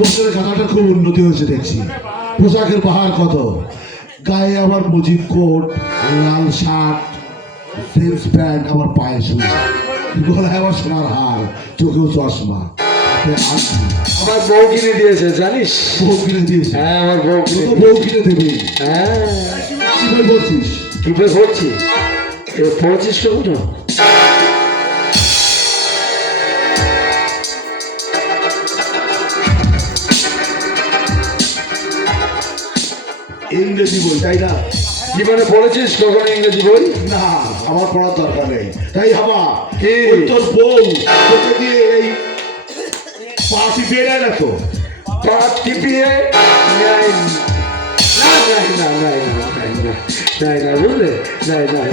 বছরের গাধাটা খুব উন্নতি হয়েছে দেখছি। পোশাকের বাহার কত, গায়ে আবার মুজিব কোট, লাল শার্ট, জিন্স প্যান্ট, আবার পায়ে শু, গলায় আবার সোনার হার, চোখেও চশমা। আমার বউ কিনে দিয়েছে জানিস? বউ কিনে দিয়েছে? হ্যাঁ আমার বউ বউ কিনে দেবে। হ্যাঁ কি বই বলছিস? কি বই পড়ছি? পড়ছিস তো ইংরেজি বই, তাই না? জীবনে পড়েছিস কখনো ইংরেজি বই? না, আমার পড়ার দরকার নেই। তাই হাবা কি? তোর বউ তোকে দিয়ে এই পাটি বেড়ায় না তো? পা টিপিয়ে নাই না নাই না নাই না নাই না নাই না বুঝলে নাই নাই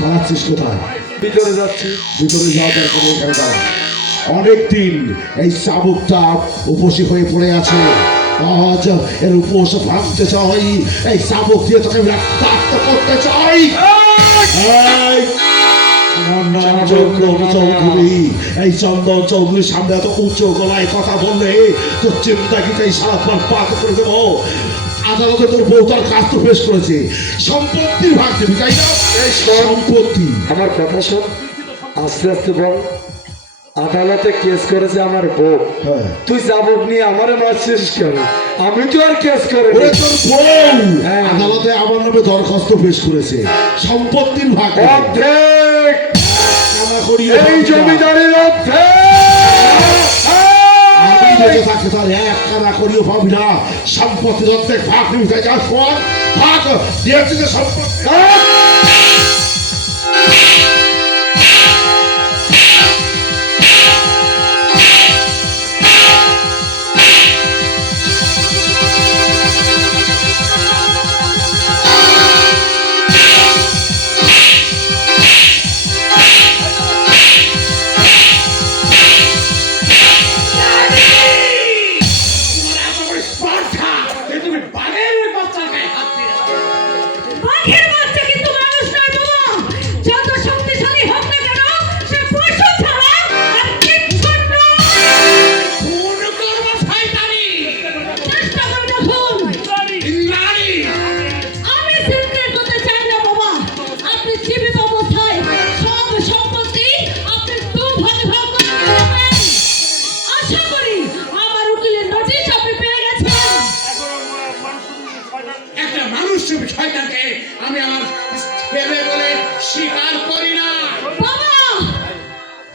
পালাচ্ছিস কোথায়? ভিতরে যাচ্ছি। ভিতরে যাওয়ার দরকার নেই, এখানে দাঁড়া। অনেকদিন এই চাবুকটা উপসী হয়ে পড়ে আছে। আজ এর উপোস ভাঙতে চাই, এই চাবুক দিয়ে তোকে রক্তাক্ত করতে চাই। আমার নাম চন্দন চৌধুরী। এই চন্দন চৌধুরীর সামনে এত উচ্চ গলায় কথা বললে তোর চিন্তাকে সারাক্ষণ পাত করে দেবো। আদালতে তোর বউ তার কাজ তো পেশ করেছে, সম্পত্তির ভাগ দিবি, তাই না? সম্পত্তি। আমার কথা শোন, আস্তে আস্তে বল। আদালতে কেস করেছে আমার বউ, তুই চাবুক নিয়ে আমারে মারছিস কেন? আমি তো আর কেস করে তোর বউ আদালতে আমার নামে দরখাস্ত পেশ করেছে, সম্পত্তির ভাগ অর্ধেক এই জমিদারের অর্ধেক। আমি বেঁচে থাকতে তার এক কানা করিও পাবি না, সম্পত্তির অর্ধেক ভাগ নিবি, তাই যা ভাগ দিয়েছি যে সম্পত্তি। আমি আমার ছেলে বলে স্বীকার করি না।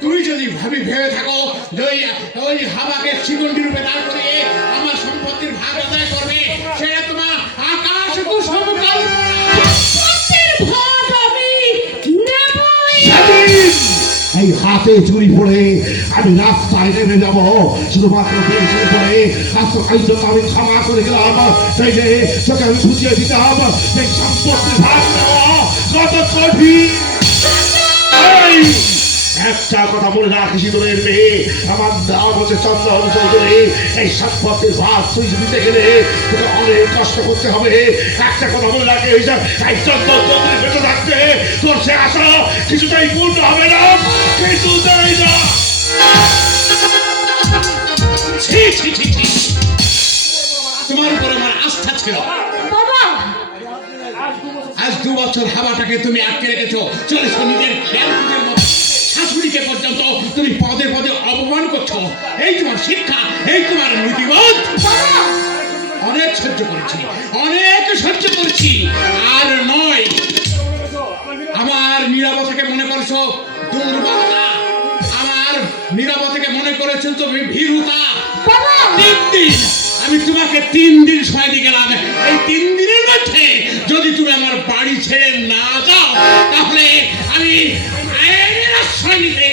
তুমি যদি ভেবে থাকো ওই হাবাকে শিকন্ডি রূপে দাঁড় করিয়ে আমার সম্পত্তির ভাগ আদায় করবে, সেটা তোমার আকাশ কুসুম এই হাতে চুরি পড়ে আমি রাস্তায় নেমে যাব, শুধুমাত্র পেয়েছে পড়ে আত্মকার্য আমি ক্ষমা করে গেলাম। তাই যে তোকে আমি বুঝিয়ে দিতে হবে এই সম্পত্তির ভাগ দেওয়া কত কঠিন। একটা কথা মনে রাখিস, তোদের মেয়ে আমার নাম হচ্ছে চন্দন চৌধুরী। এই সম্পত্তির ভাগ তুই দিতে গেলে তোকে অনেক কষ্ট করতে হবে। একটা কথা মনে রাখে, এই চন্দন চৌধুরী বেঁচে থাকতে তোর সে আশা কিছুটাই পূর্ণ হবে না, কিছুটাই না। তোমার উপর আমার আস্থা ছিল। আজ 2 বছর হাবাটাকে তুমি আটকে রেখেছো, চলেছো নিজের খেয়াল মতো। শাশুড়িকে পর্যন্ত তুমি পদে পদে অপমান করছো। এই তোমার শিক্ষা, এই তোমার নীতিবোধ। অনেক সহ্য করেছি, অনেক সহ্য করেছি, আর নয়। আমার নিরাপত্তাকে মনে করছো দুর্বলতা, আমার নিরাপত্তাকে মনে করেছো তুমি ভীরুতা। আমি তোমাকে 3 দিন সময় দিয়ে গেলাম। এই 3 দিনের মধ্যে যদি তুমি আমার বাড়ি ছেড়ে না যাও, তাহলে আমি আইনের আশ্রয় নিতে